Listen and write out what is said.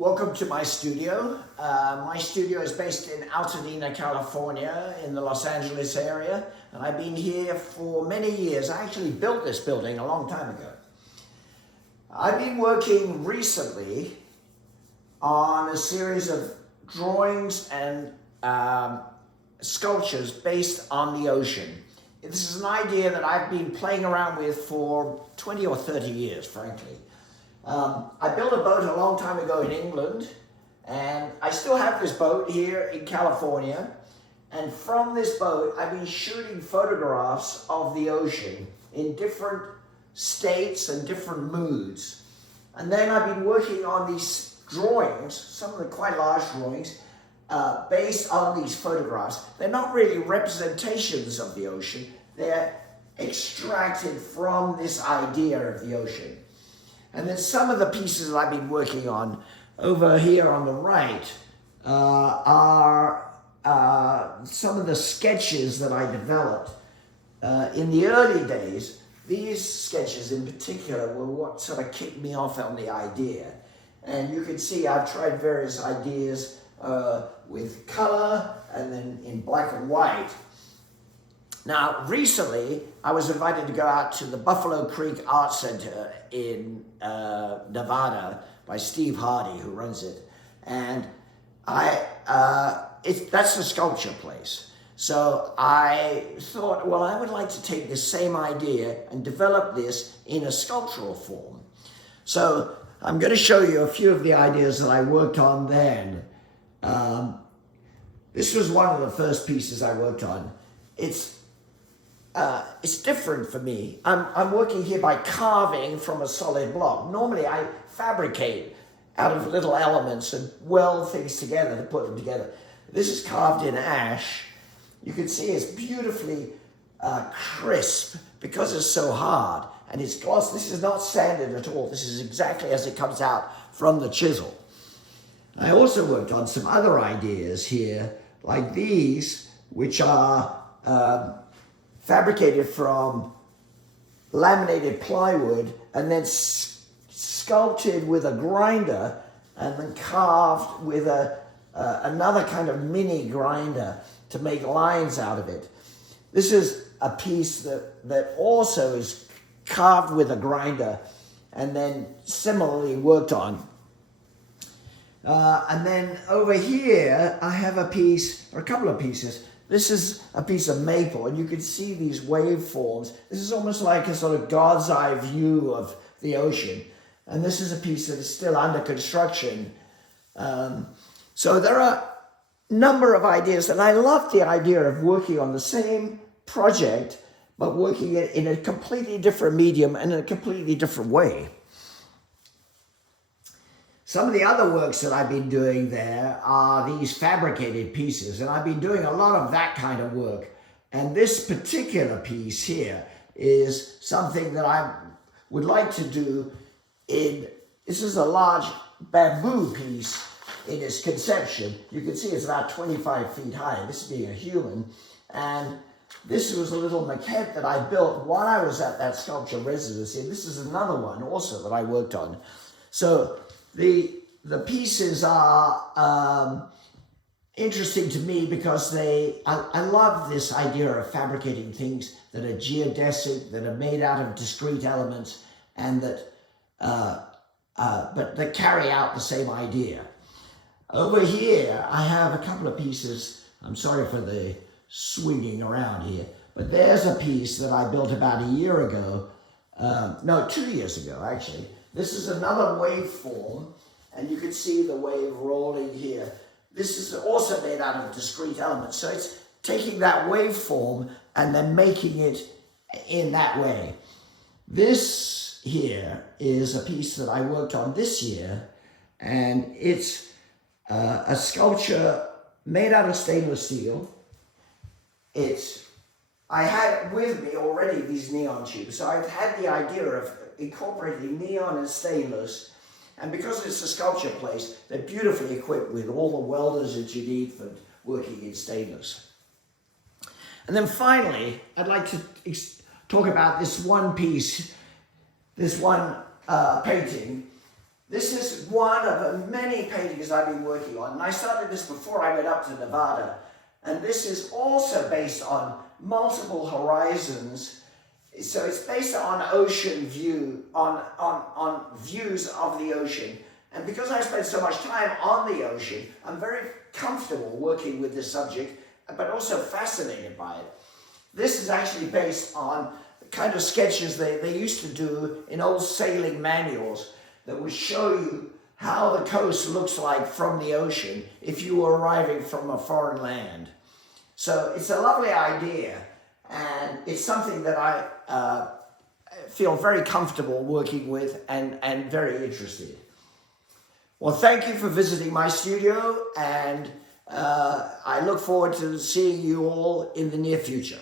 Welcome to my studio. My studio is based in Altadena, California, in the Los Angeles area, and I've been here for many years. I actually built this building a long time ago. I've been working recently on a series of drawings and sculptures based on the ocean. This is an idea that I've been playing around with for 20 or 30 years, frankly. I built a boat a long time ago in England, and I still have this boat here in California. And from this boat, I've been shooting photographs of the ocean in different states and different moods. And then I've been working on these drawings, some of them quite large drawings, based on these photographs. They're not really representations of the ocean. They're extracted from this idea of the ocean. And then some of the pieces that I've been working on over here on the right are some of the sketches that I developed in the early days. These sketches in particular were what sort of kicked me off on the idea. And you can see I've tried various ideas with color and then in black and white. Now, recently, I was invited to go out to the Buffalo Creek Art Center in Nevada by Steve Hardy, who runs it. And that's a sculpture place. So I thought, well, I would like to take this same idea and develop this in a sculptural form. So I'm going to show you a few of the ideas that I worked on then. This was one of the first pieces I worked on. It's different for me. I'm working here by carving from a solid block. Normally I fabricate out of little elements and weld things together to put them together. This is carved in ash. You can see it's beautifully crisp because it's so hard, and it's gloss. This is not sanded at all. This is exactly as it comes out from the chisel. I also worked on some other ideas here, like these, which are fabricated from laminated plywood and then sculpted with a grinder and then carved with another kind of mini grinder to make lines out of it. This is a piece that also is carved with a grinder and then similarly worked on. And then over here, I have a piece, or a couple of pieces. This is a piece of maple, and you can see these waveforms. This is almost like a sort of God's eye view of the ocean. And this is a piece that is still under construction. So there are a number of ideas, and I love the idea of working on the same project, but working it in a completely different medium and in a completely different way. Some of the other works that I've been doing there are these fabricated pieces, and I've been doing a lot of that kind of work. And this particular piece here is something that I would like to do this is a large bamboo piece in its conception. You can see it's about 25 feet high, this being a human. And this was a little maquette that I built while I was at that sculpture residency. This is another one also that I worked on. So the pieces are interesting to me because I love this idea of fabricating things that are geodesic, that are made out of discrete elements, and that but that carry out the same idea. Over here, I have a couple of pieces. I'm sorry for the swinging around here, but there's a piece that I built about a year ago. No, 2 years ago, actually. This is another waveform, and you can see the wave rolling here. This is also made out of discrete elements. So it's taking that waveform and then making it in that way. This here is a piece that I worked on this year, and it's a sculpture made out of stainless steel. I had with me already these neon tubes, so I've had the idea of incorporating neon and stainless, and because it's a sculpture place, they're beautifully equipped with all the welders that you need for working in stainless. And then finally, I'd like to talk about this one piece, this one painting This is one of many paintings I've been working on, and I started this before I went up to Nevada. And this is also based on multiple horizons. So it's based on ocean view, on views of the ocean. And because I spent so much time on the ocean, I'm very comfortable working with this subject, but also fascinated by it. This is actually based on the kind of sketches they used to do in old sailing manuals that would show you how the coast looks like from the ocean if you were arriving from a foreign land. So it's a lovely idea, and it's something that I feel very comfortable working with and very interested. Well, thank you for visiting my studio, and I look forward to seeing you all in the near future.